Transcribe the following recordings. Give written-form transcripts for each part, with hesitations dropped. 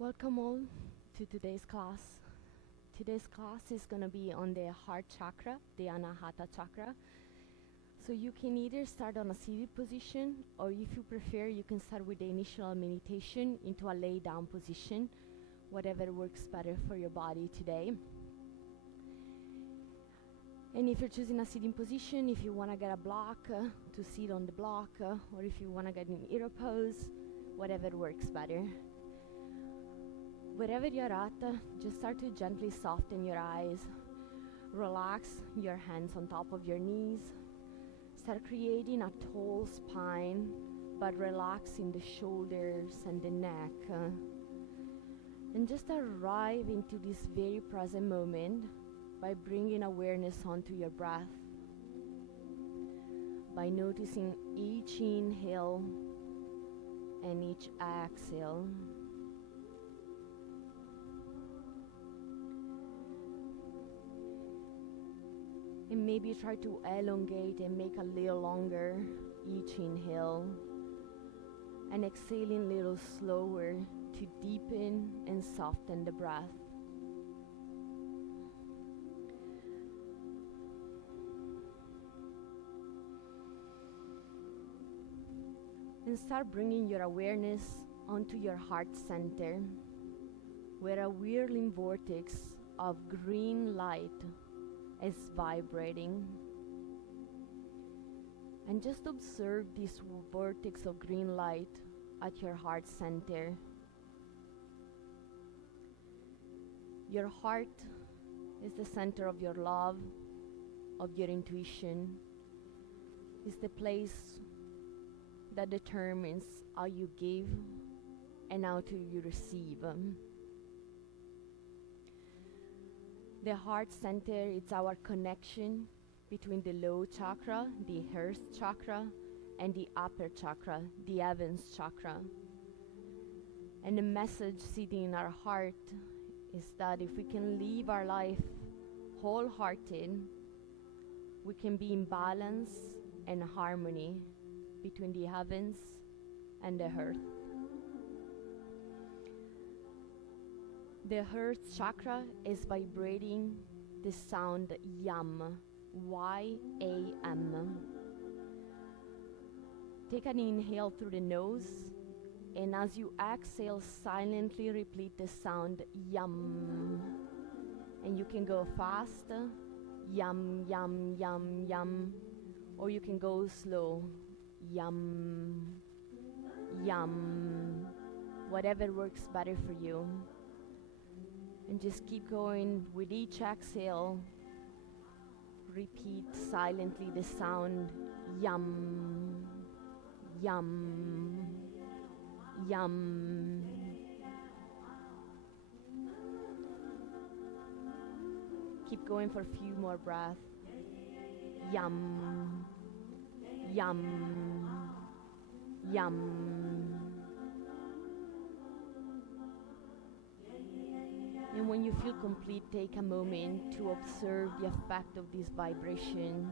Welcome all to today's class. Today's class is going to be on the heart chakra, the Anahata chakra. So you can either start on a seated position, or if you prefer, you can start with the initial meditation into a lay down position, whatever works better for your body today. And if you're choosing a sitting position, if you want to get a block to sit on the block, or if you want to get in ear pose, whatever works better. Wherever you're at, just start to gently soften your eyes. Relax your hands on top of your knees. Start creating a tall spine, but relaxing the shoulders and the neck. And just arrive into this very present moment by bringing awareness onto your breath. By noticing each inhale and each exhale. And maybe try to elongate and make a little longer each inhale, and exhaling a little slower to deepen and soften the breath. And start bringing your awareness onto your heart center, where a whirling vortex of green light is vibrating. And just observe this vortex of green light at your heart center. Your heart is the center of your love, of your intuition. It's the place that determines how you give and how to you receive. The heart center, it's our connection between the low chakra, the earth chakra, and the upper chakra, the heavens chakra. And the message sitting in our heart is that if we can live our life wholehearted, we can be in balance and harmony between the heavens and the earth. The earth chakra is vibrating the sound YAM, Y-A-M. Take an inhale through the nose, and as you exhale, silently repeat the sound YAM. And you can go fast, YAM, YAM, YAM, YAM, or you can go slow, YAM, YAM, whatever works better for you. And just keep going with each exhale. Repeat silently the sound YAM, YAM, YAM. Keep going for a few more breaths. YAM, YAM, YAM. And when you feel complete, take a moment to observe the effect of this vibration.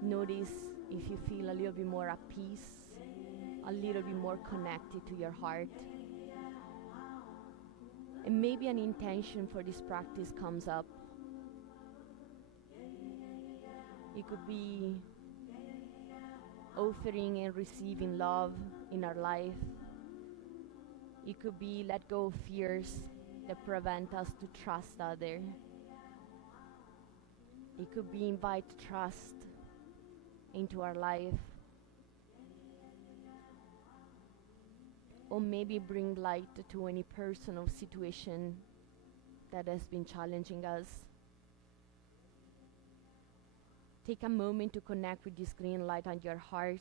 Notice if you feel a little bit more at peace, a little bit more connected to your heart. And maybe an intention for this practice comes up. It could be offering and receiving love in our life. It could be let go of fears that prevent us to trust others. It could be invite trust into our life. Or maybe bring light to any person or situation that has been challenging us. Take a moment to connect with this green light on your heart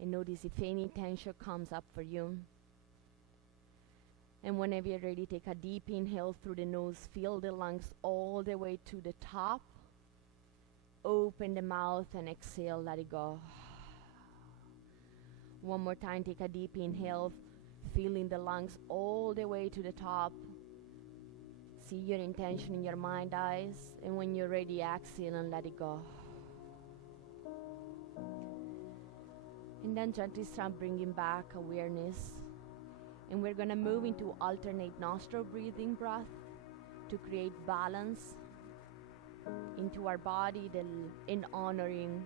and notice if any tension comes up for you. And whenever you're ready, take a deep inhale through the nose. Fill the lungs all the way to the top. Open the mouth and exhale, let it go. One more time, take a deep inhale. Filling the lungs all the way to the top. See your intention in your mind eyes. And when you're ready, exhale and let it go. And then gently start bringing back awareness And we're gonna move into alternate nostril breathing breath to create balance into our body in honoring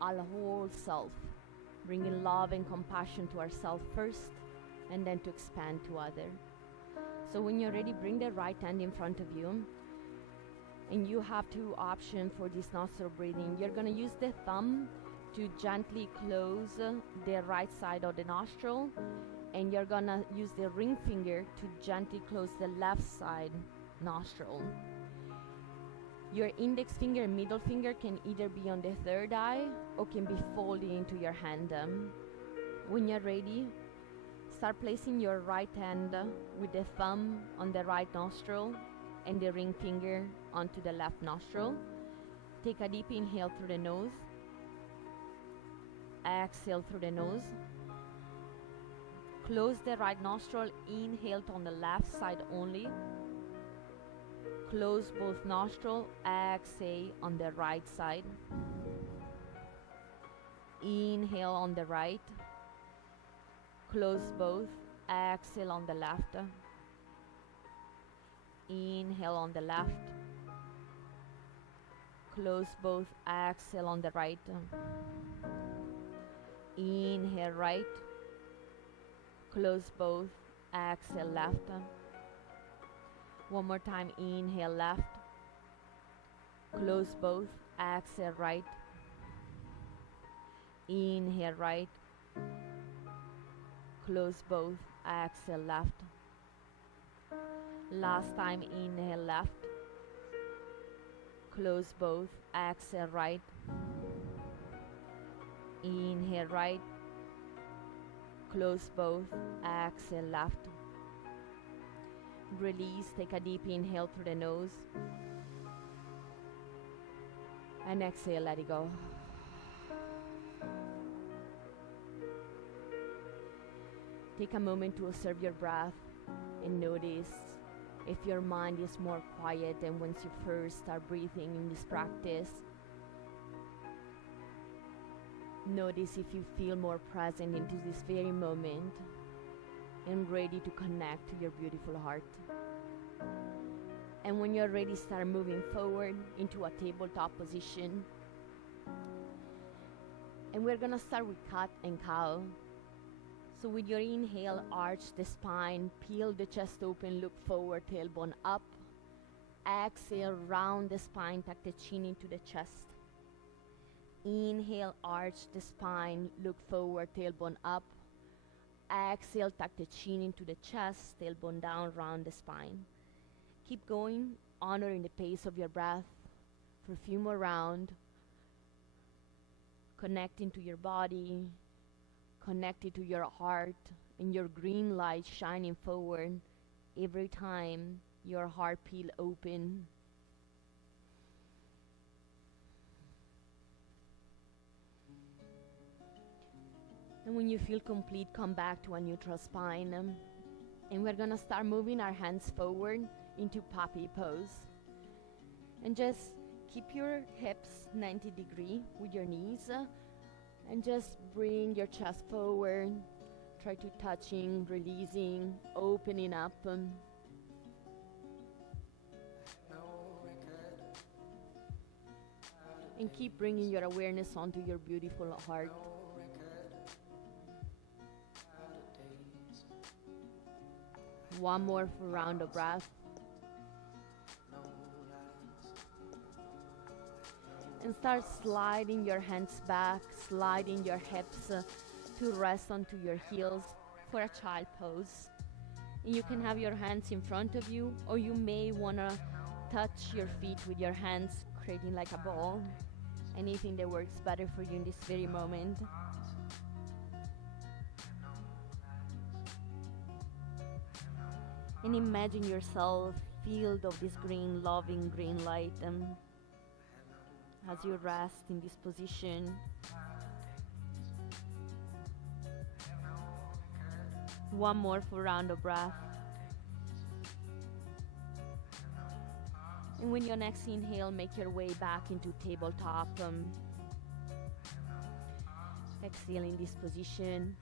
our whole self, bringing love and compassion to ourselves first and then to expand to other. So when you're ready, bring the right hand in front of you, and you have two options for this nostril breathing. You're gonna use the thumb to gently close the right side of the nostril, and you're gonna use the ring finger to gently close the left side nostril. Your index finger and middle finger can either be on the third eye or can be folded into your hand. When you're ready, start placing your right hand with the thumb on the right nostril and the ring finger onto the left nostril. Take a deep inhale through the nose. Exhale through the nose. Close the right nostril. Inhale on the left side only. Close both nostrils. Exhale on the right side. Inhale on the right. Close both. Exhale on the left. Inhale on the left. Close both. Exhale on the right. Inhale right. Close both. Exhale left. One more time. Inhale left. Close both. Exhale right. Inhale right. Close both. Exhale left. Last time. Inhale left. Close both. Exhale right. Inhale right. Close both. Exhale left. Release. Take a deep inhale through the nose. And exhale, let it go. Take a moment to observe your breath and notice if your mind is more quiet than once you first start breathing in this practice. Notice if you feel more present into this very moment and ready to connect to your beautiful heart. And when you're ready, start moving forward into a tabletop position. And we're gonna start with cat and cow. So with your inhale, arch the spine, peel the chest open, look forward, tailbone up. Exhale, round the spine, tuck the chin into the chest. Inhale, arch the spine, look forward, tailbone up. Exhale, tuck the chin into the chest, tailbone down, round the spine. Keep going, honoring the pace of your breath for a few more rounds. Connecting to your body, connected to your heart, and your green light shining forward every time your heart peel open. And when you feel complete, come back to a neutral spine. And we're gonna start moving our hands forward into puppy pose. And just keep your hips 90 degrees with your knees. And just bring your chest forward. Try to touching, releasing, opening up. And keep bringing your awareness onto your beautiful heart. One more round of breath. And start sliding your hands back, sliding your hips to rest onto your heels for a child pose. And you can have your hands in front of you, or you may want to touch your feet with your hands, creating like a ball. Anything that works better for you in this very moment. And imagine yourself filled of this green, loving green light. As you rest in this position. One more full round of breath. And when your next inhale, make your way back into tabletop. Exhale in this position.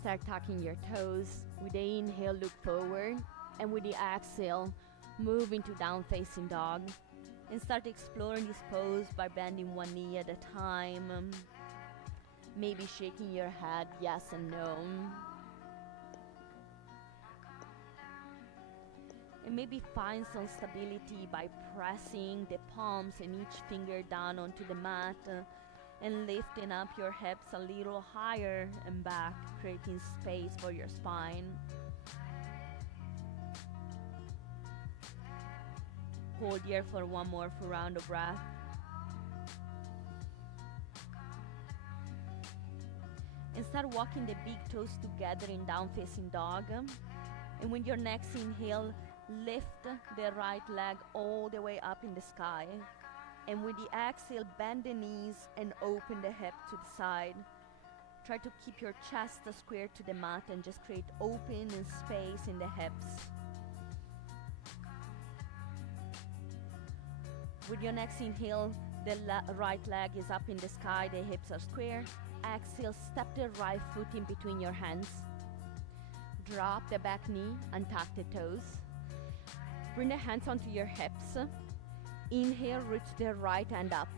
Start tucking your toes. With the inhale, look forward. And with the exhale, move into down facing dog. And start exploring this pose by bending one knee at a time. Maybe shaking your head yes and no. And maybe find some stability by pressing the palms and each finger down onto the mat and lifting up your hips a little higher and back, creating space for your spine. Hold here for one more full round of breath. And start walking the big toes together in down facing dog. And with your next inhale, lift the right leg all the way up in the sky. And with the exhale, bend the knees and open the hip to the side. Try to keep your chest square to the mat and just create open and space in the hips. With your next inhale, the right leg is up in the sky, the hips are square. Exhale, step the right foot in between your hands. Drop the back knee and tuck the toes. Bring the hands onto your hips. Inhale, reach the right hand up.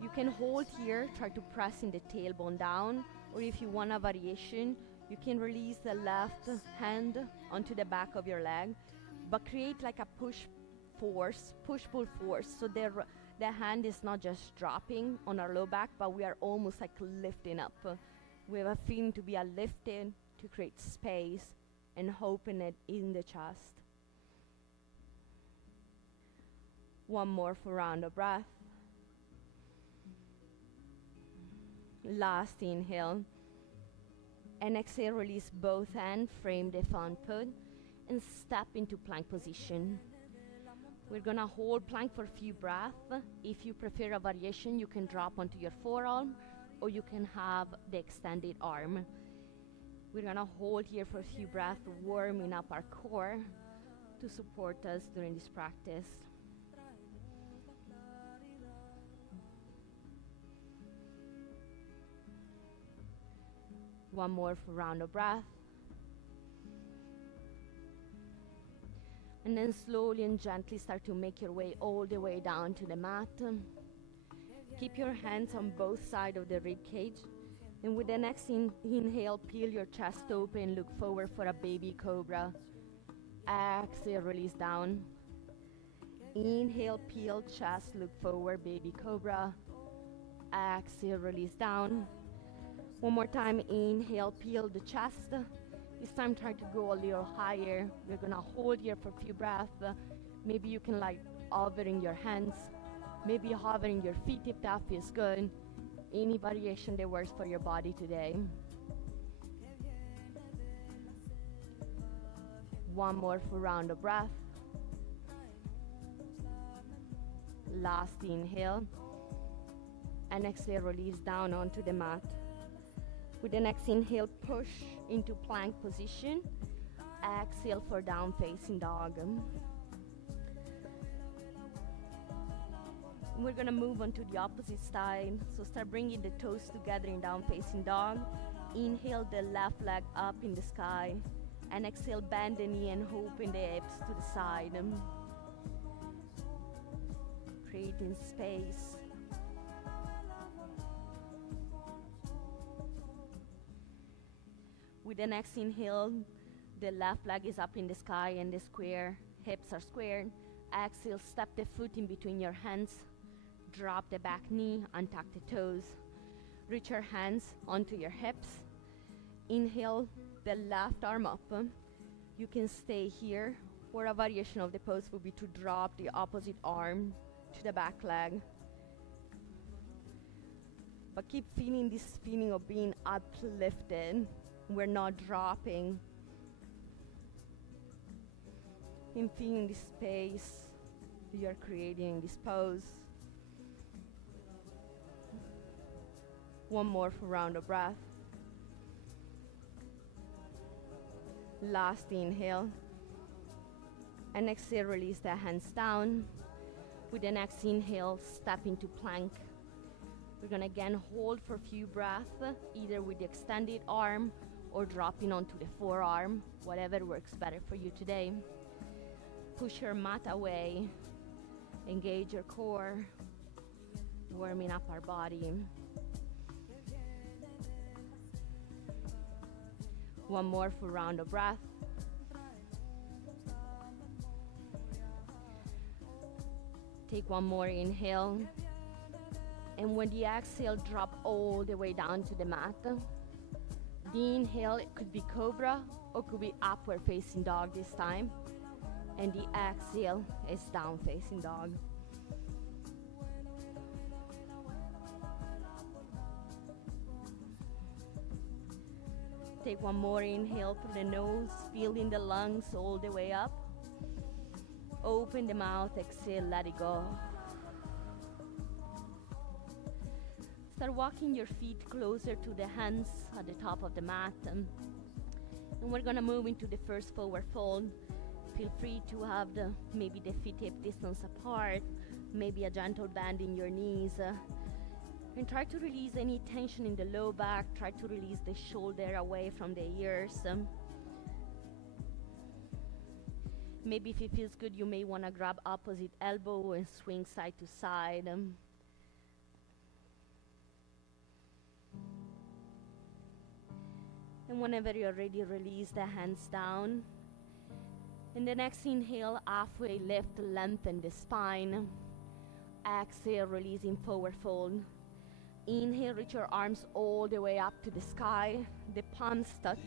You can hold here, try to press in the tailbone down, or if you want a variation, you can release the left hand onto the back of your leg, but create like a push-pull force, so the hand is not just dropping on our low back, but we are almost like lifting up. We have a feeling to be a lifted, to create space and open it in the chest. One more full round of breath. Last inhale. And exhale, release both hands, frame the front foot, and step into plank position. We're gonna hold plank for a few breaths. If you prefer a variation, you can drop onto your forearm, or you can have the extended arm. We're gonna hold here for a few breaths, warming up our core to support us during this practice. One more round of breath. And then slowly and gently start to make your way all the way down to the mat. Keep your hands on both sides of the rib cage. And with the next inhale, peel your chest open, look forward for a baby cobra. Exhale, release down. Inhale, peel chest, look forward, baby cobra. Exhale, release down. One more time, inhale, peel the chest. This time try to go a little higher. We're gonna hold here for a few breaths. Maybe you can like hovering your hands. Maybe hovering your feet if that feels good. Any variation that works for your body today. One more full round of breath. Last inhale. And exhale, release down onto the mat. With the next inhale, push into plank position. Exhale for down facing dog. We're gonna move on to the opposite side. So start bringing the toes together in down facing dog. Inhale the left leg up in the sky. And exhale, bend the knee and open the hips to the side. Creating space. With the next inhale, the left leg is up in the sky and the square hips are squared. Exhale, step the foot in between your hands. Drop the back knee, untuck the toes. Reach your hands onto your hips. Inhale, the left arm up. You can stay here, or a variation of the pose would be to drop the opposite arm to the back leg. But keep feeling this feeling of being uplifted. We're not dropping. And feeling the space you're creating in this pose. One more round of breath. Last inhale. And exhale, release the hands down. With the next inhale, step into plank. We're gonna again hold for a few breaths, either with the extended arm or dropping onto the forearm, whatever works better for you today. Push your mat away, engage your core, warming up our body. One more full round of breath. Take one more inhale. And when the exhale, drop all the way down to the mat. The inhale, it could be cobra or could be upward facing dog this time. And the exhale is down facing dog. Take one more inhale through the nose, filling the lungs all the way up. Open the mouth, exhale, let it go. Start walking your feet closer to the hands at the top of the mat. And we're gonna move into the first forward fold. Feel free to have maybe the feet hip distance apart, maybe a gentle bend in your knees. And try to release any tension in the low back. Try to release the shoulder away from the ears. Maybe if it feels good, you may wanna grab opposite elbow and swing side to side. And whenever you're ready, release the hands down. In the next inhale, halfway lift, lengthen the spine. Exhale, releasing forward fold. Inhale, reach your arms all the way up to the sky. The palms touch.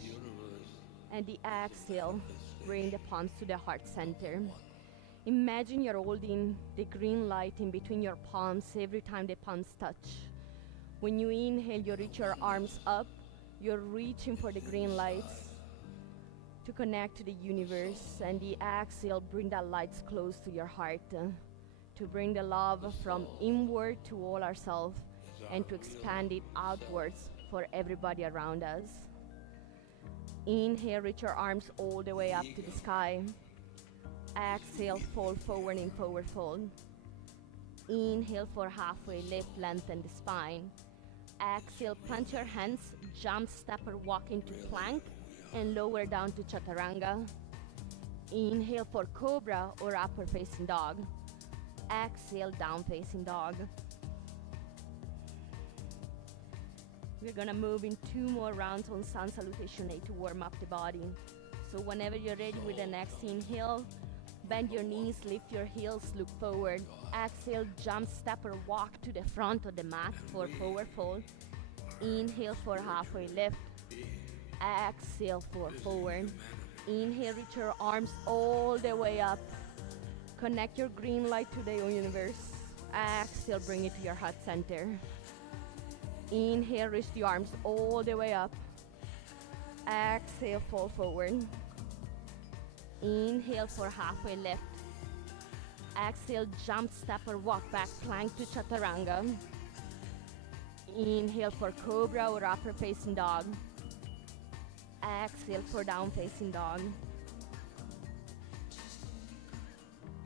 And the exhale, bring the palms to the heart center. Imagine you're holding the green light in between your palms every time the palms touch. When you inhale, you reach your arms up. You're reaching for the green lights to connect to the universe, and the exhale, bring that lights close to your heart, to bring the love from inward to all ourselves and to expand it outwards for everybody around us. Inhale, reach your arms all the way up to the sky. Exhale, fold forward in forward fold. Inhale for halfway lift, lengthen the spine. Exhale, plant your hands, jump, step or walk into plank and lower down to chaturanga. Inhale for cobra or upward facing dog. Exhale, down facing dog. We're gonna move in 2 more rounds on sun salutation A to warm up the body. So whenever you're ready with the next inhale, bend your knees, lift your heels, look forward. Exhale, jump, step or walk to the front of the mat for forward fold. Inhale for halfway lift. Exhale for forward. Inhale, reach your arms all the way up. Connect your green light to the universe. Exhale, bring it to your heart center. Inhale, reach the arms all the way up. Exhale, fall forward. Inhale for halfway lift. Exhale, jump, step or walk back, plank to chaturanga. Inhale for cobra or upper facing dog. Exhale for down facing dog.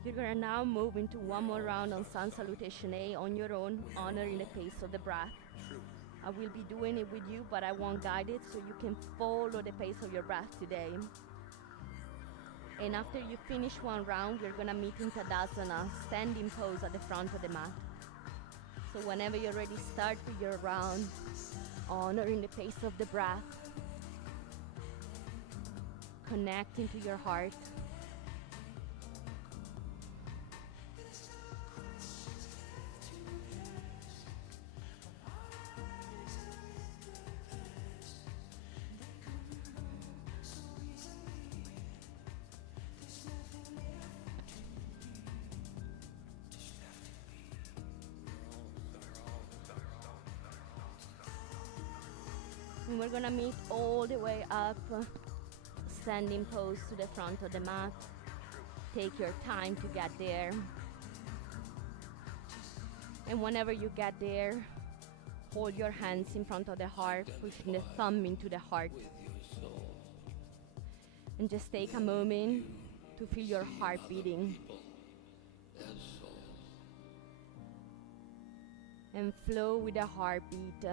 You're gonna now move into 1 more round on sun salutation A on your own, honoring the pace of the breath. I will be doing it with you, but I won't guide it, so you can follow the pace of your breath today. And after you finish 1 round, we're gonna meet in Tadasana, standing pose at the front of the mat. So whenever you're ready, start with your round, honoring the pace of the breath, connecting to your heart. And we're gonna meet all the way up, standing pose to the front of the mat. Take your time to get there. And whenever you get there, hold your hands in front of the heart, pushing the thumb into the heart. And just take a moment to feel your heart beating. and flow with the heartbeat.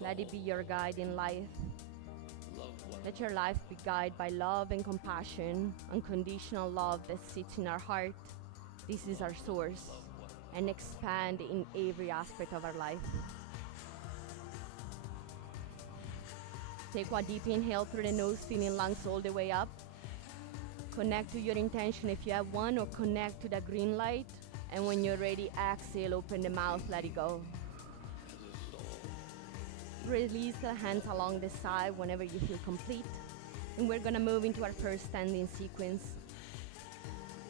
Let it be your guide in life. Let your life be guided by love and compassion, unconditional love that sits in our heart. This is our source, and expand in every aspect of our life. Take one deep inhale through the nose, feeling lungs all the way up. Connect to your intention if you have one, or connect to the green light. And when you're ready, exhale, open the mouth, let it go. Release the hands along the side whenever you feel complete. And we're gonna move into our first standing sequence.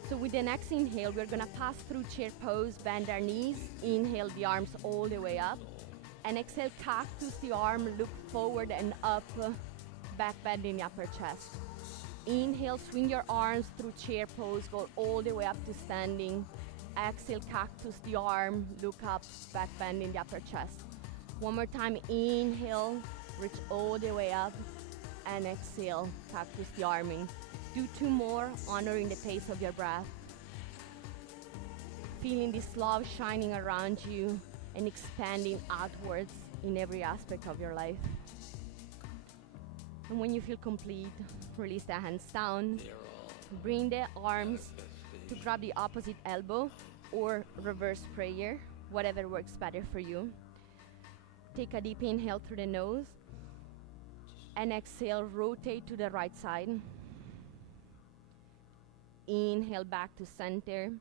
So with the next inhale, we're gonna pass through chair pose, bend our knees, inhale the arms all the way up. And exhale, cactus the arm, look forward and up, back bending the upper chest. Inhale, swing your arms through chair pose, go all the way up to standing. Exhale, cactus the arm, look up, back bending the upper chest. One more time, inhale, reach all the way up, and exhale, cactus the arming. Do two more, honoring the pace of your breath. Feeling this love shining around you and expanding outwards in every aspect of your life. And when you feel complete, release the hands down. Bring the arms to grab the opposite elbow or reverse prayer, whatever works better for you. Take a deep inhale through the nose and exhale, rotate to the right side. Inhale back to center.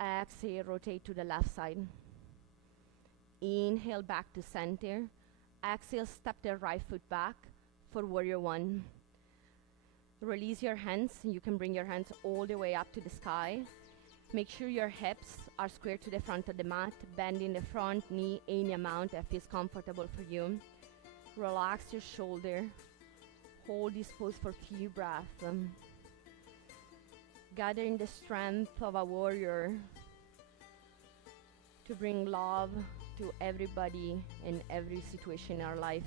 Exhale, rotate to the left side. Inhale back to center. Exhale, step the right foot back for warrior one. Release your hands. You can bring your hands all the way up to the sky. Make sure your hips are square to the front of the mat. Bend in the front knee any amount that feels comfortable for you. Relax your shoulder. Hold this pose for a few breaths. Gathering the strength of a warrior to bring love to everybody in every situation in our life.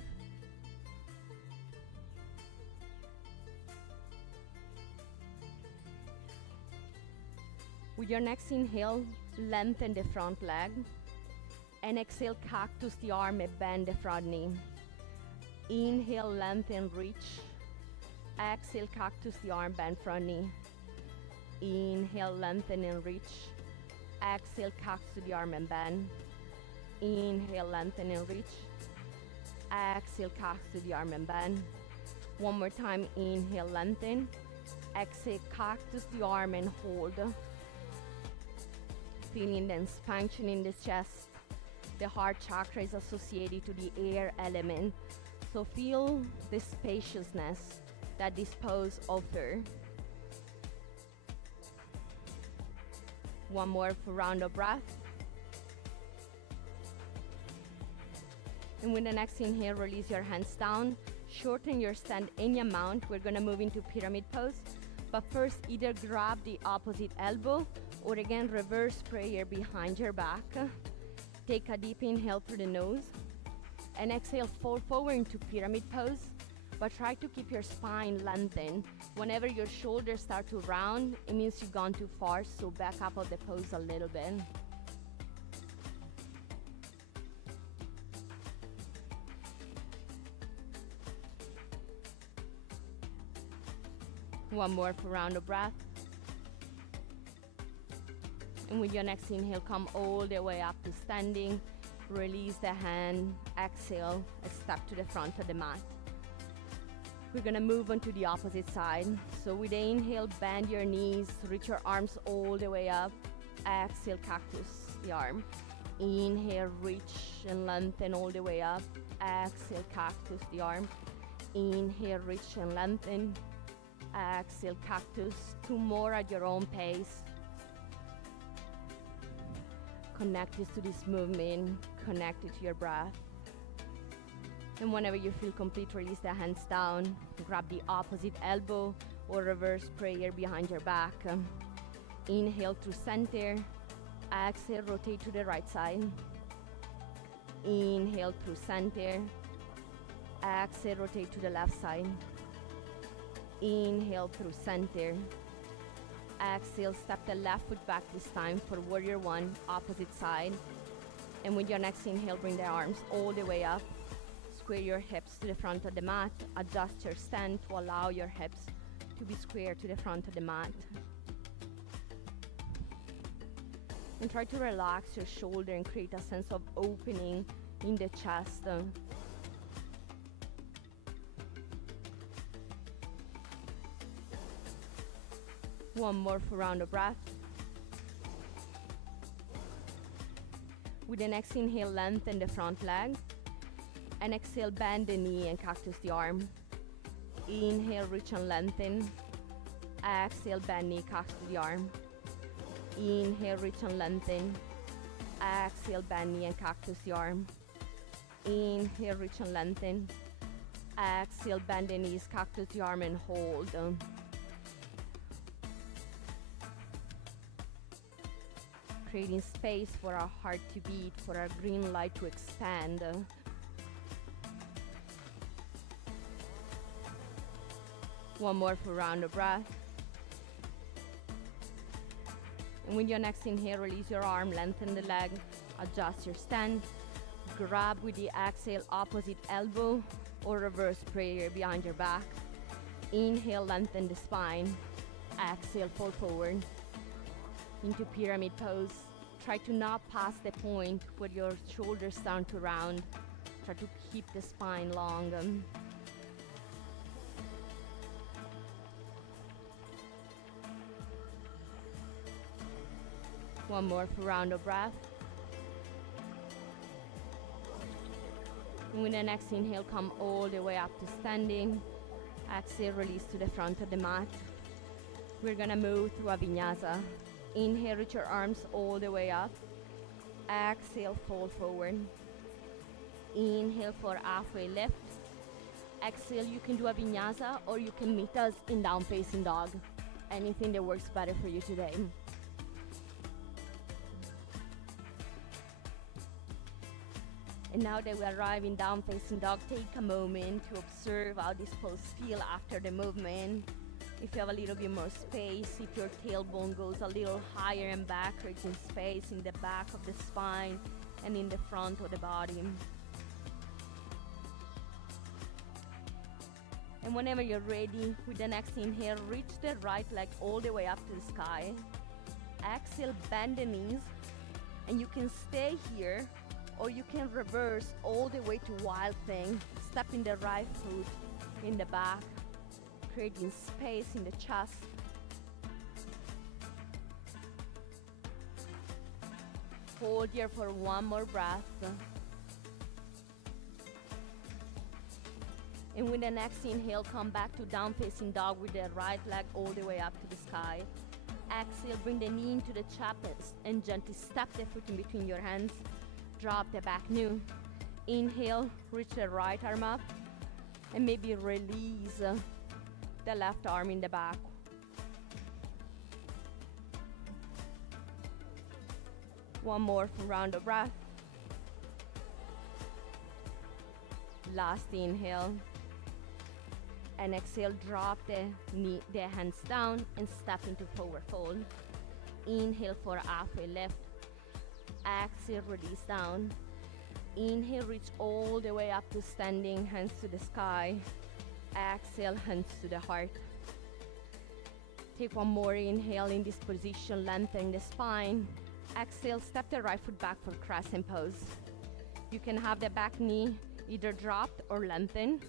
With your next inhale, lengthen the front leg. And exhale, cactus the arm and bend the front knee. Inhale, lengthen, reach. Exhale, cactus the arm, bend front knee. Inhale, lengthen and reach. Exhale, cactus the arm and bend. Inhale, lengthen and reach. Exhale, cactus the arm and bend. One more time, inhale, lengthen. Exhale, cactus the arm and hold. Feeling the expansion in the chest. The heart chakra is associated to the air element. So feel the spaciousness that this pose offers. One more for round of breath. And with the next inhale, release your hands down. Shorten your stand any amount. We're gonna move into pyramid pose. But first, either grab the opposite elbow or again, reverse prayer behind your back. Take a deep inhale through the nose. And exhale, fall forward into pyramid pose. But try to keep your spine lengthened. Whenever your shoulders start to round, it means you've gone too far, so back up of the pose a little bit. One more for round of breath. And with your next inhale, come all the way up to standing. Release the hand, exhale, and step to the front of the mat. We're gonna move on to the opposite side. So with the inhale, bend your knees, reach your arms all the way up. Exhale, cactus the arm. Inhale, reach and lengthen all the way up. Exhale, cactus the arm. Inhale, reach and lengthen. Exhale, cactus. Two more at your own pace. Connect to this movement, connect it to your breath. And whenever you feel complete, release the hands down. Grab the opposite elbow or reverse prayer behind your back. Inhale through center. Exhale, rotate to the right side. Inhale through center. Exhale, rotate to the left side. Inhale through center. Exhale, step the left foot back this time for warrior one, opposite side. And with your next inhale, bring the arms all the way up. Square your hips to the front of the mat. Adjust your stand to allow your hips to be square to the front of the mat. And try to relax your shoulder and create a sense of opening in the chest. One more full round of breath. With the next inhale, lengthen the front leg. And exhale, bend the knee and cactus the arm. Inhale, reach and lengthen. Exhale, bend knee, cactus the arm. Inhale, reach and lengthen. Exhale, bend knee and cactus the arm. Inhale, reach and lengthen. Exhale, bend the knees, cactus the arm and hold. Creating space for our heart to beat, for our green light to expand. One more full round of breath. And with your next inhale, release your arm, lengthen the leg, adjust your stance. Grab with the exhale opposite elbow or reverse prayer behind your back. Inhale, lengthen the spine. Exhale, fold forward into pyramid pose. Try to not pass the point where your shoulders start to round. Try to keep the spine long. One more full round of breath. And with the next inhale, come all the way up to standing. Exhale, release to the front of the mat. We're gonna move to a vinyasa. Inhale, reach your arms all the way up. Exhale, fold forward. Inhale for halfway lift. Exhale, you can do a vinyasa or you can meet us in down facing dog. Anything that works better for you today. And now that we arrive in down facing dog, take a moment to observe how this pose feels after the movement. If you have a little bit more space, if your tailbone goes a little higher and back, creating space in the back of the spine and in the front of the body. And whenever you're ready, with the next inhale, reach the right leg all the way up to the sky. Exhale, bend the knees, and you can stay here, or you can reverse all the way to wild thing, stepping the right foot in the back, creating space in the chest. Hold here for one more breath. And with the next inhale, come back to down facing dog with the right leg all the way up to the sky. Exhale, bring the knee into the chest and gently step the foot in between your hands. Drop the back knee. Inhale, reach the right arm up and maybe release the left arm in the back. One more full round of breath. Last inhale. And exhale, drop the hands down and step into forward fold. Inhale for halfway lift. Exhale, release down. Inhale, reach all the way up to standing, hands to the sky. Exhale, hands to the heart. Take one more inhale in this position, lengthen the spine. Exhale, step the right foot back for crescent pose. You can have the back knee either dropped or lengthened.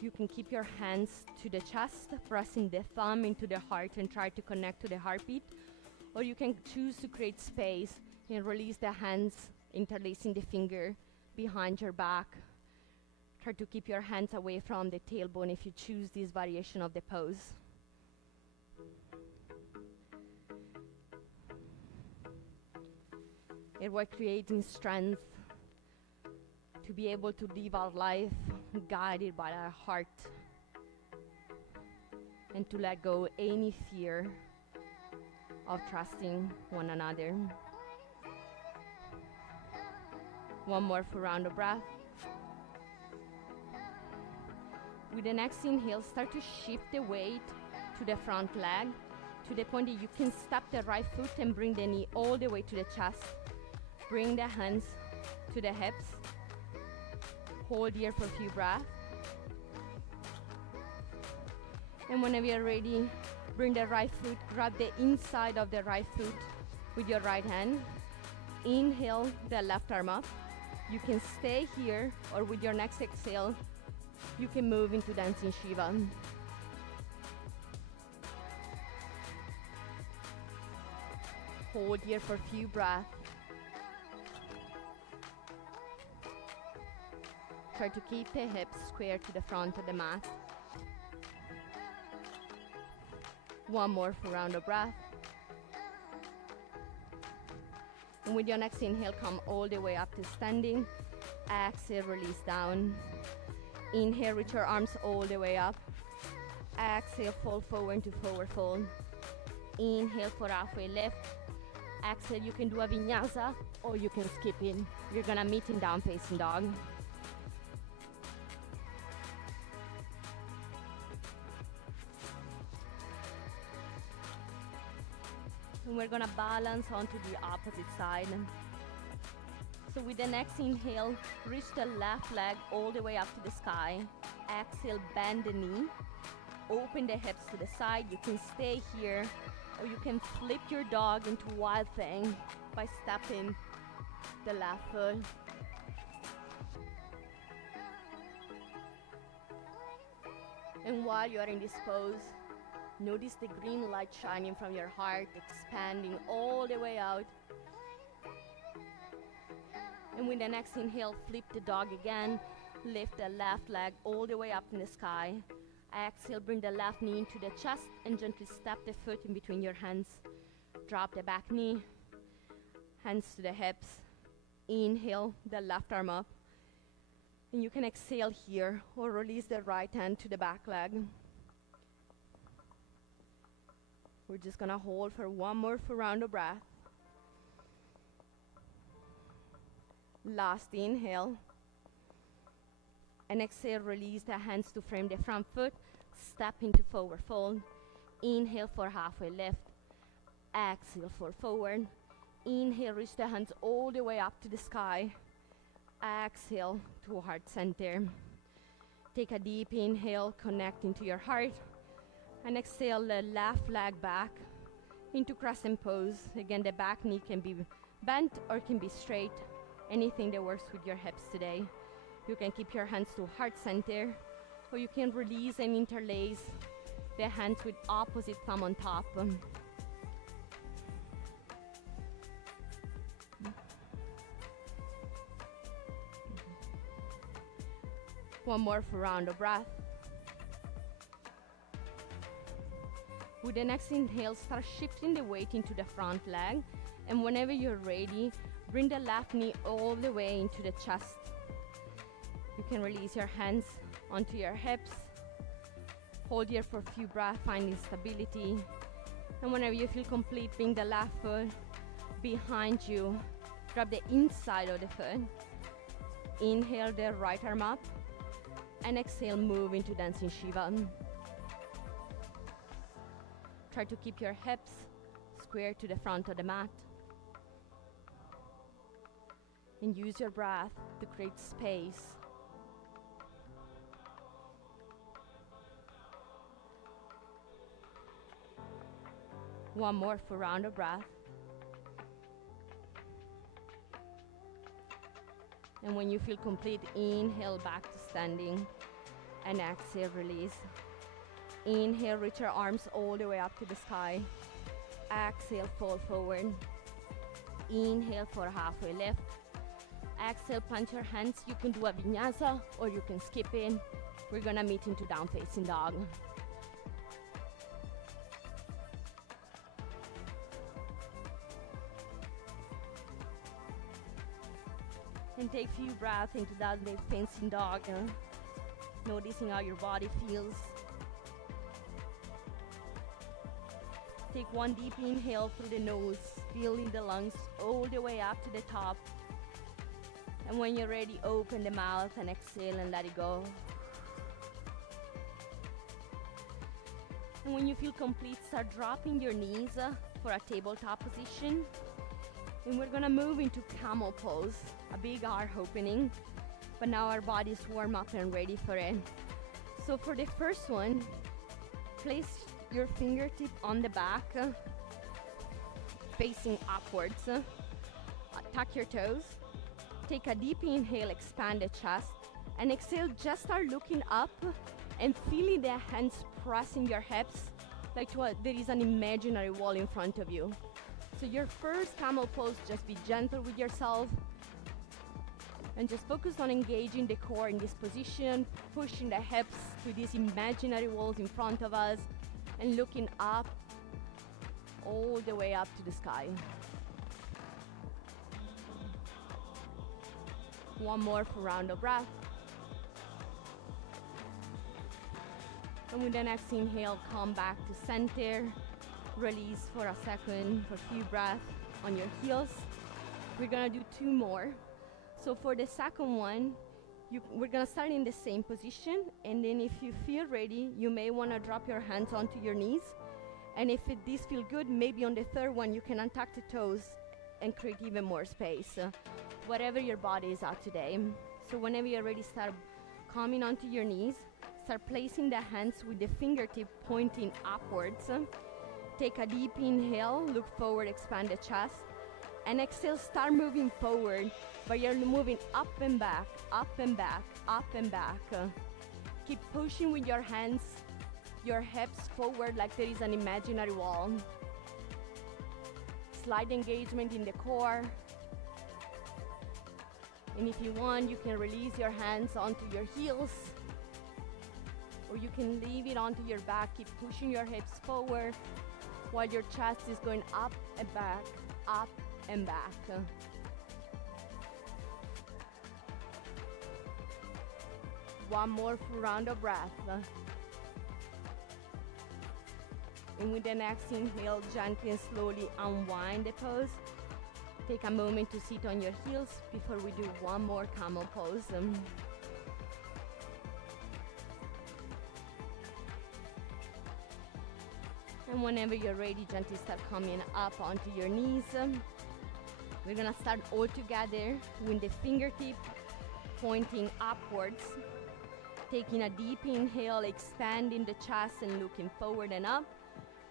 You can keep your hands to the chest, pressing the thumb into the heart and try to connect to the heartbeat. Or you can choose to create space and release the hands, interlacing the finger behind your back. Try to keep your hands away from the tailbone if you choose this variation of the pose. It was creating strength to be able to live our life guided by our heart and to let go any fear of trusting one another. One more full round of breath. With the next inhale, start to shift the weight to the front leg to the point that you can step the right foot and bring the knee all the way to the chest. Bring the hands to the hips. Hold here for a few breaths. And whenever you're ready, bring the right foot, grab the inside of the right foot with your right hand. Inhale the left arm up. You can stay here, or with your next exhale, you can move into dancing Shiva. Hold here for a few breaths. Try to keep the hips square to the front of the mat. One more full round of breath. And with your next inhale, come all the way up to standing. Exhale, release down. Inhale, reach your arms all the way up. Exhale, fall forward to forward fold. Inhale for halfway lift. Exhale, you can do a vinyasa or you can skip in. You're gonna meet in down facing dog. And we're gonna balance onto the opposite side. So with the next inhale, reach the left leg all the way up to the sky. Exhale, bend the knee. Open the hips to the side. You can stay here, or you can flip your dog into wild thing by stepping the left foot. And while you are in this pose, notice the green light shining from your heart, expanding all the way out. And with the next inhale, flip the dog again. Lift the left leg all the way up in the sky. Exhale, bring the left knee into the chest and gently step the foot in between your hands. Drop the back knee, hands to the hips. Inhale, the left arm up. And you can exhale here or release the right hand to the back leg. We're just gonna hold for one more full round of breath. Last inhale. And exhale, release the hands to frame the front foot. Step into forward fold. Inhale for halfway lift. Exhale for forward. Inhale, reach the hands all the way up to the sky. Exhale to heart center. Take a deep inhale, connecting to your heart. And exhale the left leg back into crescent pose. Again, the back knee can be bent or can be straight. Anything that works with your hips today. You can keep your hands to heart center, or you can release and interlace the hands with opposite thumb on top. One more full round of breath. With the next inhale, start shifting the weight into the front leg. And whenever you're ready, bring the left knee all the way into the chest. You can release your hands onto your hips. Hold here for a few breaths, finding stability. And whenever you feel complete, bring the left foot behind you. Grab the inside of the foot. Inhale the right arm up. And exhale, move into dancing Shiva. Try to keep your hips square to the front of the mat. And use your breath to create space. One more full round of breath. And when you feel complete, inhale back to standing. And exhale, release. Inhale, reach your arms all the way up to the sky. Exhale, fall forward. Inhale for a halfway lift. Exhale, punch your hands. You can do a vinyasa or you can skip in. We're gonna meet into down facing dog. And take a few breaths into down facing dog. Noticing how your body feels. Take one deep inhale through the nose, filling the lungs all the way up to the top. And when you're ready, open the mouth and exhale and let it go. And when you feel complete, start dropping your knees for a tabletop position. And we're gonna move into camel pose, a big heart opening. But now our body's warm up and ready for it. So for the first one, place your fingertip on the back, facing upwards. Tuck your toes. Take a deep inhale, expand the chest. And exhale, just start looking up and feeling the hands pressing your hips like there is an imaginary wall in front of you. So your first camel pose, just be gentle with yourself and just focus on engaging the core in this position, pushing the hips to these imaginary walls in front of us and looking up, all the way up to the sky. One more for round of breath. And with the next inhale, come back to center. Release for a second, for a few breaths on your heels. We're gonna do two more. So for the second one, we're gonna start in the same position, and then if you feel ready, you may wanna drop your hands onto your knees. And if this feels good, maybe on the third one, you can untuck the toes and create even more space, whatever your body is at today. So whenever you're ready, start coming onto your knees. Start placing the hands with the fingertip pointing upwards. Take a deep inhale, look forward, expand the chest. And exhale, start moving forward, but you're moving up and back, up and back, up and back. Keep pushing with your hands, your hips forward like there is an imaginary wall. Slight engagement in the core. And if you want, you can release your hands onto your heels, or you can leave it onto your back. Keep pushing your hips forward while your chest is going up and back, up and back. One more full round of breath. And with the next inhale, gently and slowly unwind the pose. Take a moment to sit on your heels before we do one more camel pose. And whenever you're ready, gently start coming up onto your knees. We're gonna start all together with the fingertip pointing upwards. Taking a deep inhale, expanding the chest and looking forward and up.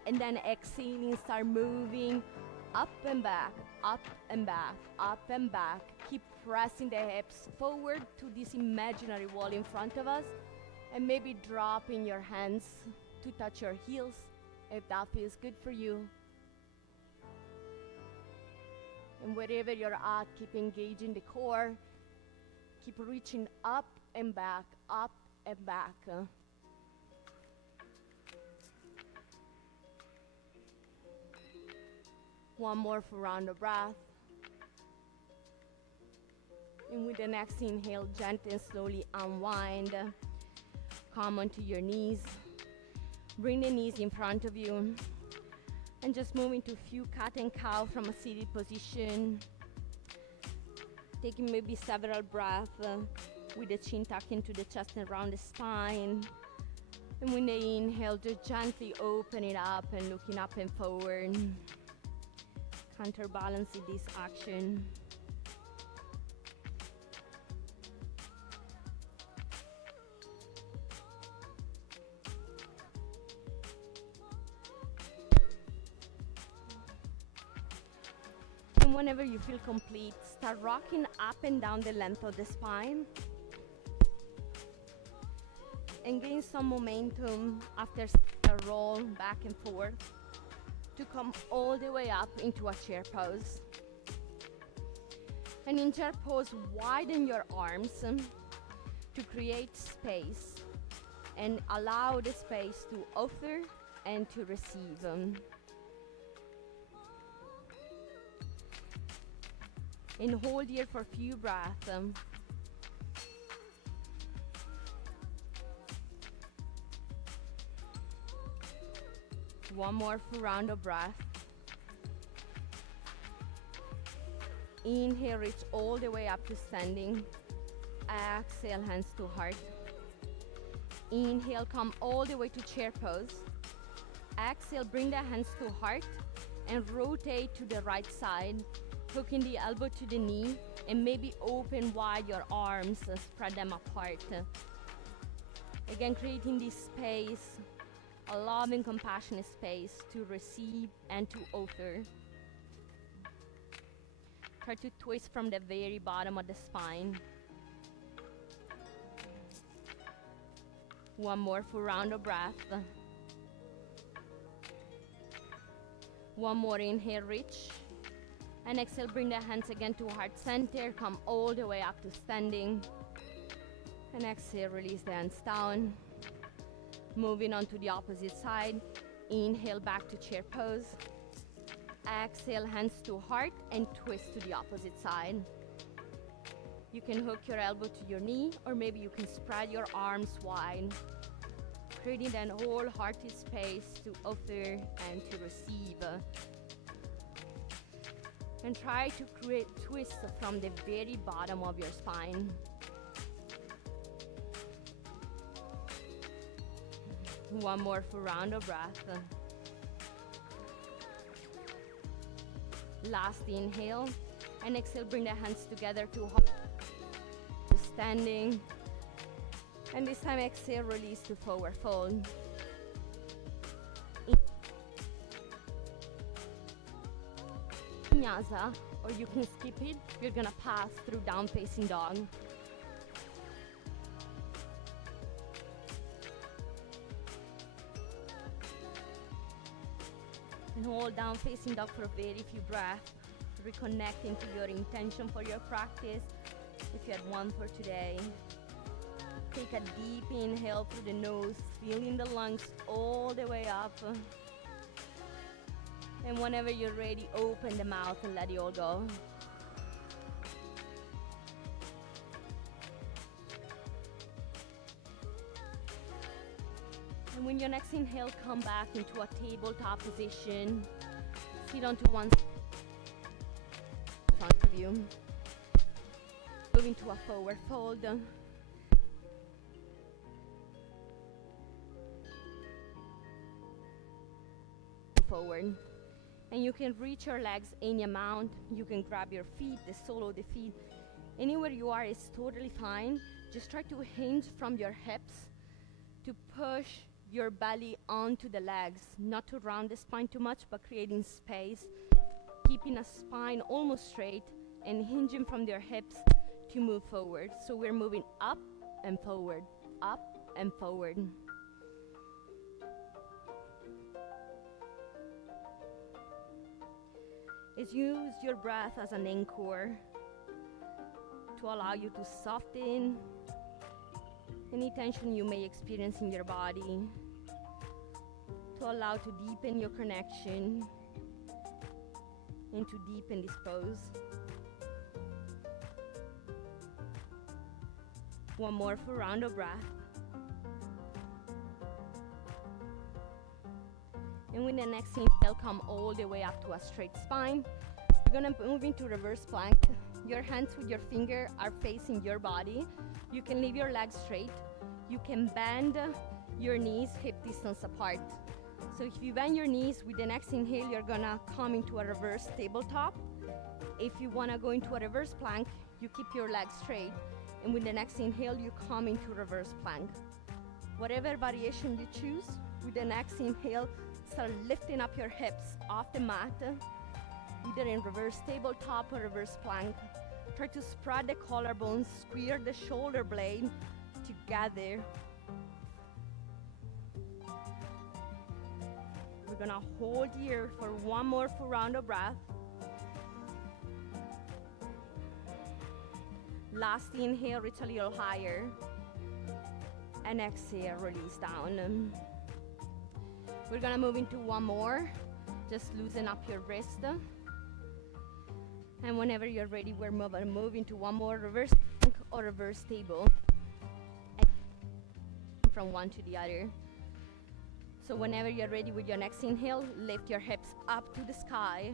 And then exhaling, start moving up and back, up and back, up and back. Keep pressing the hips forward to this imaginary wall in front of us. And maybe dropping your hands to touch your heels if that feels good for you. And wherever you're at, keep engaging the core. Keep reaching up and back, up and back. One more for round of breath. And with the next inhale, gently and slowly unwind. Come onto your knees. Bring the knees in front of you. And just move into a few cat and cow from a seated position. Taking maybe several breaths with the chin tucked into the chest and around the spine. And when they inhale, just gently open it up and looking up and forward. Counterbalancing this action. And whenever you feel complete, start rocking up and down the length of the spine. And gain some momentum after a roll back and forth to come all the way up into a chair pose. And in chair pose, widen your arms to create space and allow the space to offer and to receive. And hold here for a few breaths. One more full round of breath. Inhale, reach all the way up to standing. Exhale, hands to heart. Inhale, come all the way to chair pose. Exhale, bring the hands to heart and rotate to the right side, hooking the elbow to the knee, and maybe open wide your arms and spread them apart. Again, creating this space, a loving, compassionate space to receive and to offer. Try to twist from the very bottom of the spine. One more full round of breath. One more inhale, reach. And exhale, bring the hands again to heart center. Come all the way up to standing. And exhale, release the hands down. Moving on to the opposite side. Inhale, back to chair pose. Exhale, hands to heart and twist to the opposite side. You can hook your elbow to your knee, or maybe you can spread your arms wide, creating that wholehearted space to offer and to receive. And try to create twists from the very bottom of your spine. One more full round of breath. Last inhale, and exhale, bring the hands together to standing. And this time exhale, release to forward fold. Vinyasa, or you can skip it. You're gonna pass through down facing dog. And hold down facing dog for a very few breaths, reconnecting to your intention for your practice, if you had one for today. Take a deep inhale through the nose, feeling the lungs all the way up. And whenever you're ready, open the mouth and let it all go. And when your next inhale, come back into a tabletop position. Sit onto one side in front of you. Move into a forward fold. Forward. And you can reach your legs any amount. You can grab your feet, the sole of the feet. Anywhere you are is totally fine. Just try to hinge from your hips to push your belly onto the legs, not to round the spine too much, but creating space, keeping a spine almost straight and hinging from your hips to move forward. So we're moving up and forward, up and forward. Is use your breath as an anchor to allow you to soften any tension you may experience in your body, to allow to deepen your connection and to deepen this pose. One more full round of breath. And with the next inhale, come all the way up to a straight spine. We're gonna move into reverse plank. Your hands with your finger are facing your body. You can leave your legs straight. You can bend your knees hip distance apart. So if you bend your knees, with the next inhale, you're gonna come into a reverse tabletop. If you wanna go into a reverse plank, you keep your legs straight. And with the next inhale, you come into reverse plank. Whatever variation you choose, with the next inhale, start lifting up your hips off the mat, either in reverse tabletop or reverse plank. Try to spread the collarbones, square the shoulder blade together. We're gonna hold here for one more full round of breath. Last inhale, reach a little higher. And exhale, release down. We're gonna move into one more. Just loosen up your wrist. And whenever you're ready, we're move into one more reverse plank or reverse table. From one to the other. So whenever you're ready with your next inhale, lift your hips up to the sky.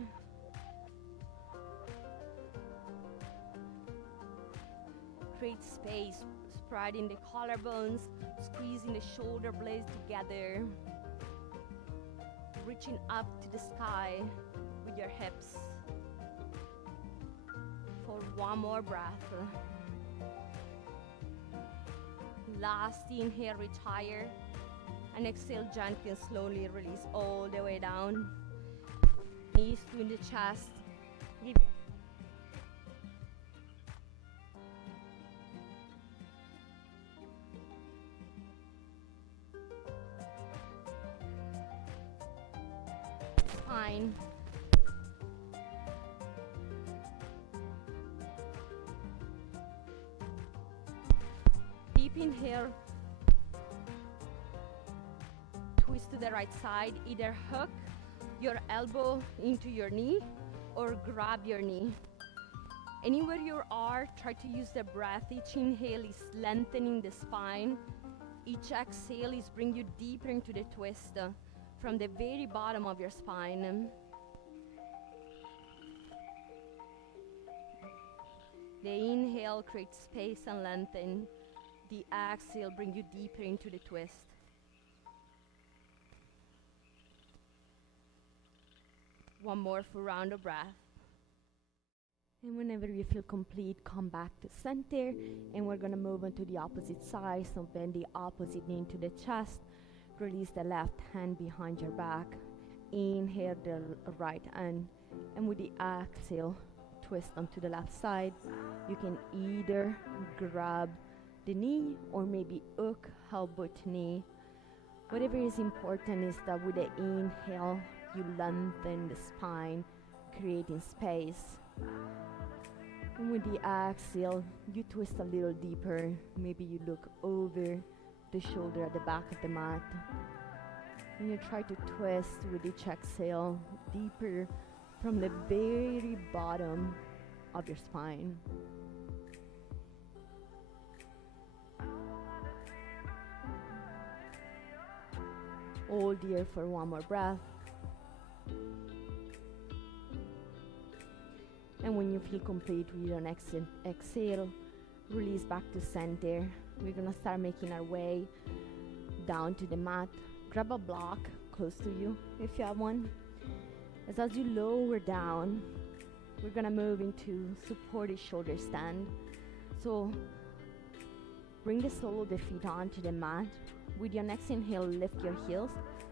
Create space, spreading the collarbones, squeezing the shoulder blades together. reaching up to the sky with your hips. For one more breath. Last inhale, reach higher. And exhale, gently and slowly release all the way down. Knees to in the chest. Give spine. Deep inhale. Twist to the right side. Either hook your elbow into your knee or grab your knee. Anywhere you are, try to use the breath. Each inhale is lengthening the spine. Each exhale is bringing you deeper into the twist from the very bottom of your spine. The inhale creates space and lengthen. The exhale brings you deeper into the twist. One more full round of breath. And whenever you feel complete, come back to center. And we're going to move on to the opposite side. So bend the opposite knee into the chest. Release the left hand behind your back. Inhale the right hand. And with the exhale, twist onto the left side. You can either grab the knee or maybe hook elbow to knee. Whatever is important is that with the inhale, you lengthen the spine, creating space. And with the exhale, you twist a little deeper. Maybe you look over the shoulder at the back of the mat. And you try to twist with each exhale deeper from the very bottom of your spine. Hold here for one more breath. And when you feel complete with your next exhale, release back to center. We're gonna start making our way down to the mat. Grab a block close to you if you have one. As you lower down, we're gonna move into supported shoulder stand. So bring the sole of the feet onto the mat. With your next inhale, lift your heels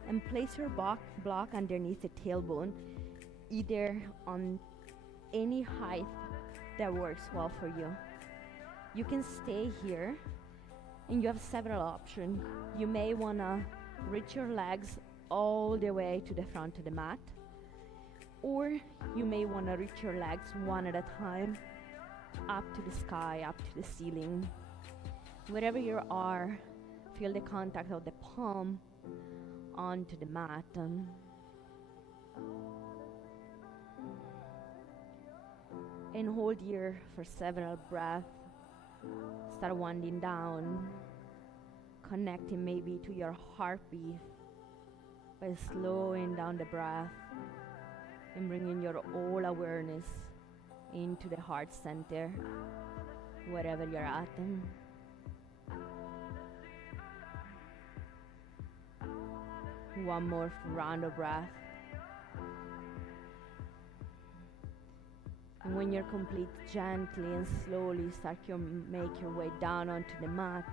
and place your block underneath the tailbone, either on any height that works well for you. You can stay here and you have several options. You may wanna reach your legs all the way to the front of the mat, or you may wanna reach your legs one at a time up to the sky, up to the ceiling. Wherever you are, feel the contact of the palm onto the mat. And hold here for several breaths. Start winding down, connecting maybe to your heartbeat by slowing down the breath and bringing your whole awareness into the heart center, wherever you're at. One more round of breath. And when you're complete, gently and slowly make your way down onto the mat.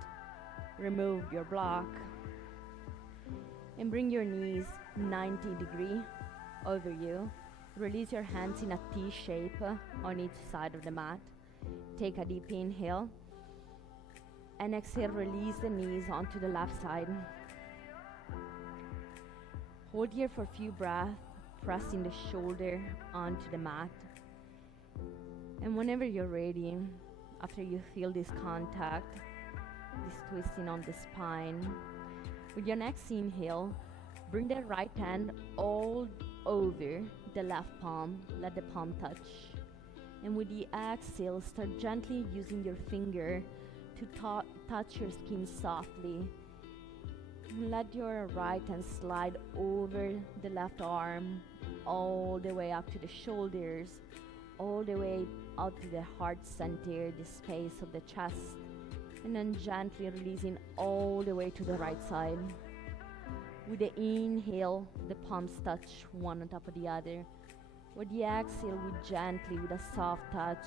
Remove your block and bring your knees 90 degrees over you. Release your hands in a T shape on each side of the mat. Take a deep inhale and exhale, release the knees onto the left side. Hold here for a few breaths, pressing the shoulder onto the mat. And whenever you're ready, after you feel this contact, this twisting on the spine, with your next inhale, bring the right hand all over the left palm. Let the palm touch. And with the exhale, start gently using your finger to touch your skin softly. Let your right hand slide over the left arm, all the way up to the shoulders, all the way out to the heart center, the space of the chest, and then gently releasing all the way to the right side. With the inhale, the palms touch one on top of the other. With the exhale, we gently, with a soft touch,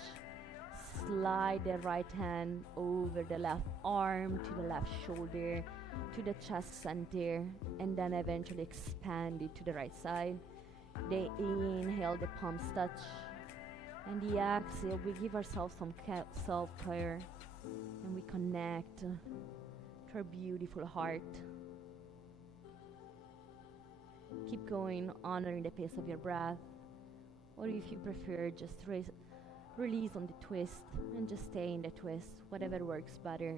slide the right hand over the left arm to the left shoulder to the chest center, and then eventually expand it to the right side. The inhale, the palms touch, and the exhale, we give ourselves some self-care, and we connect to our beautiful heart. Keep going, honoring the pace of your breath, or if you prefer, just release on the twist and just stay in the twist, whatever works better.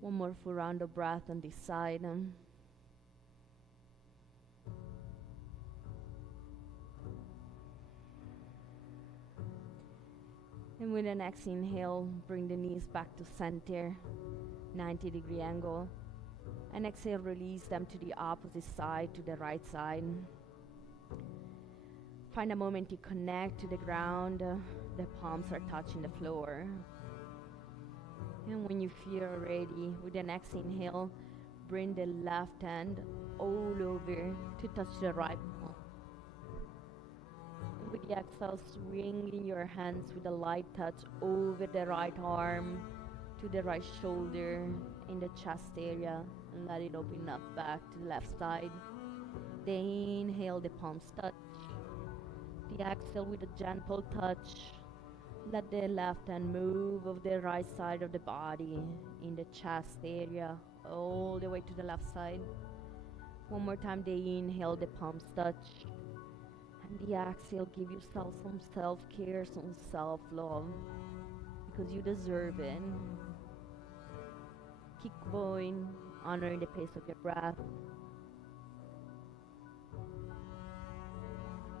One more full round of breath on this side. And with the next inhale, bring the knees back to center, 90-degree angle. And exhale, release them to the opposite side, to the right side. Find a moment to connect to the ground. The palms are touching the floor. And when you feel ready, with the next inhale, bring the left hand all over to touch the right palm. And with the exhale, swinging your hands with a light touch over the right arm to the right shoulder in the chest area, and let it open up back to the left side. The inhale, the palms touch. The exhale, with a gentle touch, let the left hand move over the right side of the body in the chest area, all the way to the left side. One more time, the inhale, the palms touch. And the exhale, give yourself some self-care, some self-love, because you deserve it. Keep going, honoring the pace of your breath.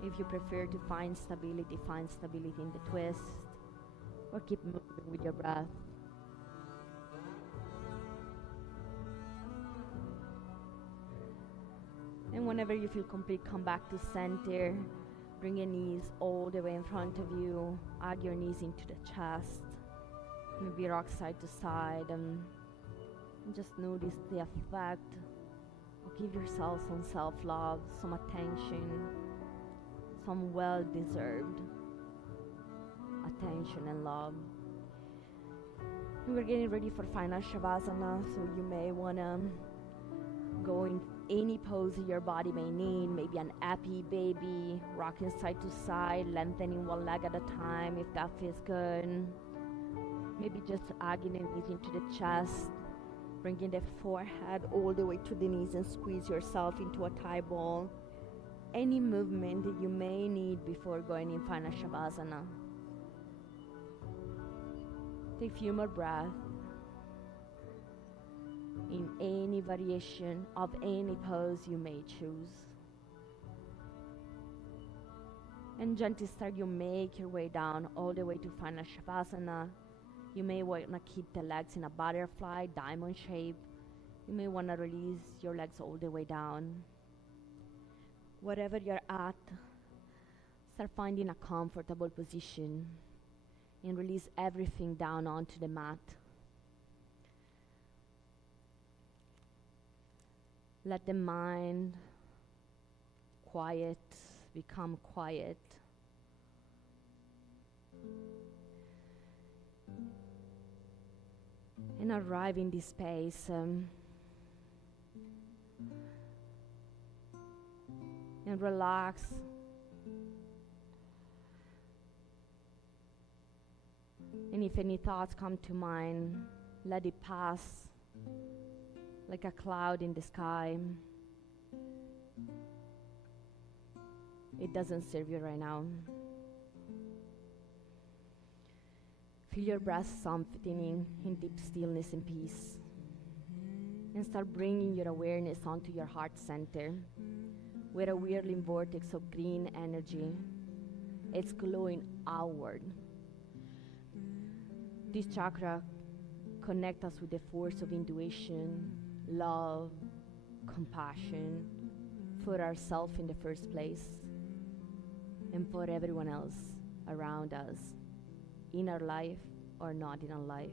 If you prefer to find stability in the twist, or keep moving with your breath. And whenever you feel complete, come back to center. Bring your knees all the way in front of you. Hug your knees into the chest. Maybe rock side to side. And just notice the effect. Or give yourself some self-love, some attention, some well-deserved attention and love. And we're getting ready for final Shavasana, so you may want to go in any pose your body may need, maybe an happy baby, rocking side to side, lengthening one leg at a time if that feels good. Maybe just hugging the knees into the chest, bringing the forehead all the way to the knees and squeeze yourself into a thigh ball. Any movement that you may need before going in final Shavasana. Take a few more breaths in any variation of any pose you may choose. And gently start, you make your way down all the way to final Shavasana. You may want to keep the legs in a butterfly, diamond shape. You may want to release your legs all the way down. Wherever you're at, start finding a comfortable position and release everything down onto the mat. Let the mind become quiet. And arrive in this space and relax. And if any thoughts come to mind, let it pass like a cloud in the sky. It doesn't serve you right now. Feel your breath softening in deep stillness and peace. And start bringing your awareness onto your heart center, where a whirling vortex of green energy is glowing outward. This chakra connects us with the force of intuition, love, compassion for ourselves in the first place, and for everyone else around us in our life or not in our life.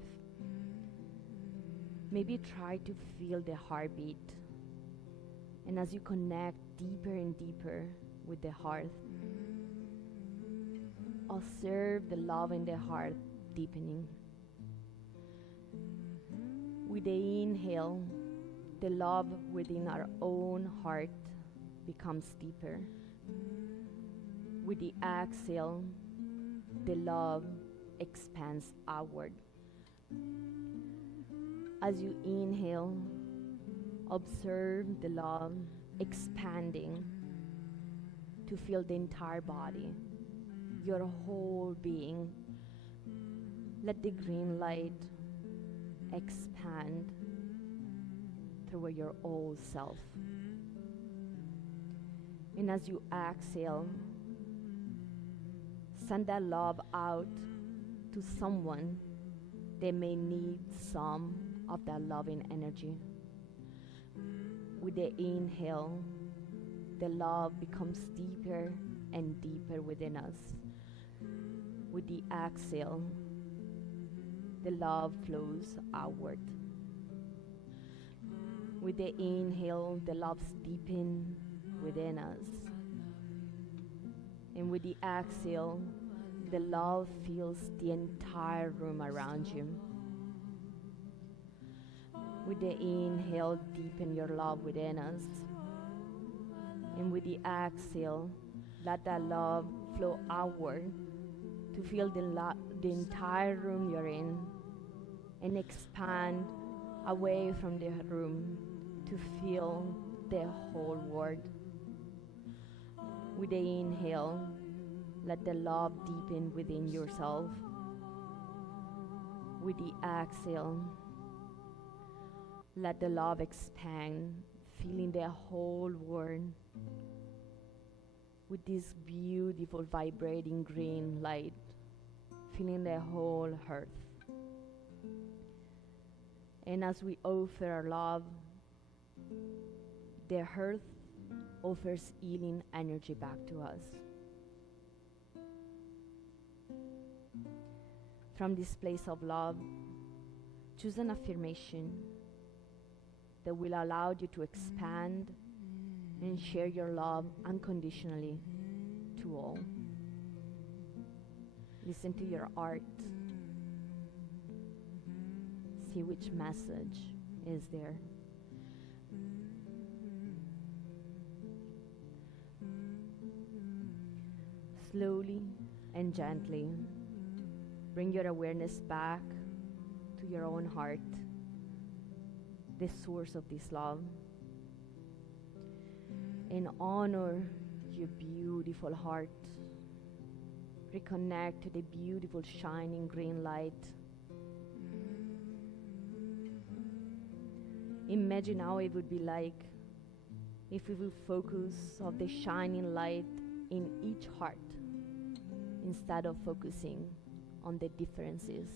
Maybe try to feel the heartbeat. And as you connect deeper and deeper with the heart, observe the love in the heart deepening. With the inhale, the love within our own heart becomes deeper. With the exhale, the love expands outward. As you inhale, observe the love expanding to fill the entire body, your whole being. Let the green light expand through your whole self. And as you exhale, send that love out to someone that may need some of that loving energy. With the inhale, the love becomes deeper and deeper within us. With the exhale, the love flows outward. With the inhale, the love deepens within us. And with the exhale, the love fills the entire room around you. With the inhale, deepen your love within us. And with the exhale, let that love flow outward to fill the entire room you're in and expand away from the room to fill the whole world. With the inhale, let the love deepen within yourself. With the exhale, let the love expand, filling the whole world with this beautiful vibrating green light, filling the whole earth. And as we offer our love, the earth offers healing energy back to us. From this place of love, choose an affirmation that will allow you to expand and share your love unconditionally to all. Listen to your heart. See which message is there. Slowly and gently, bring your awareness back to your own heart, the source of this love, and honor your beautiful heart. Reconnect to the beautiful shining green light. Imagine how it would be like if we would focus on the shining light in each heart instead of focusing on the differences.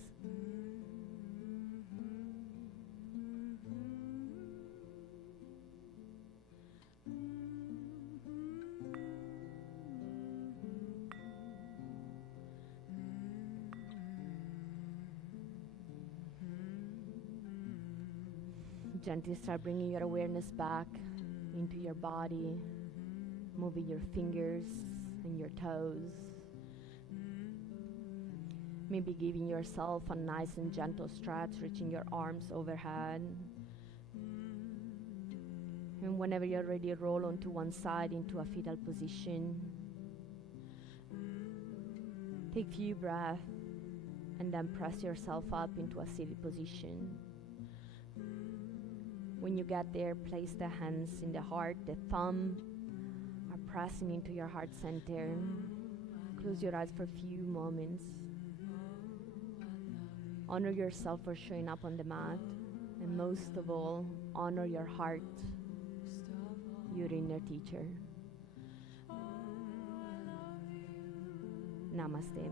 Gently start bringing your awareness back into your body, moving your fingers and your toes. Maybe giving yourself a nice and gentle stretch, reaching your arms overhead. And whenever you're ready, roll onto one side into a fetal position. Take a few breaths and then press yourself up into a seated position. When you get there, place the hands in the heart. The thumb are pressing into your heart center. Close your eyes for a few moments. Honor yourself for showing up on the mat. And most of all, honor your heart, your inner teacher. Namaste.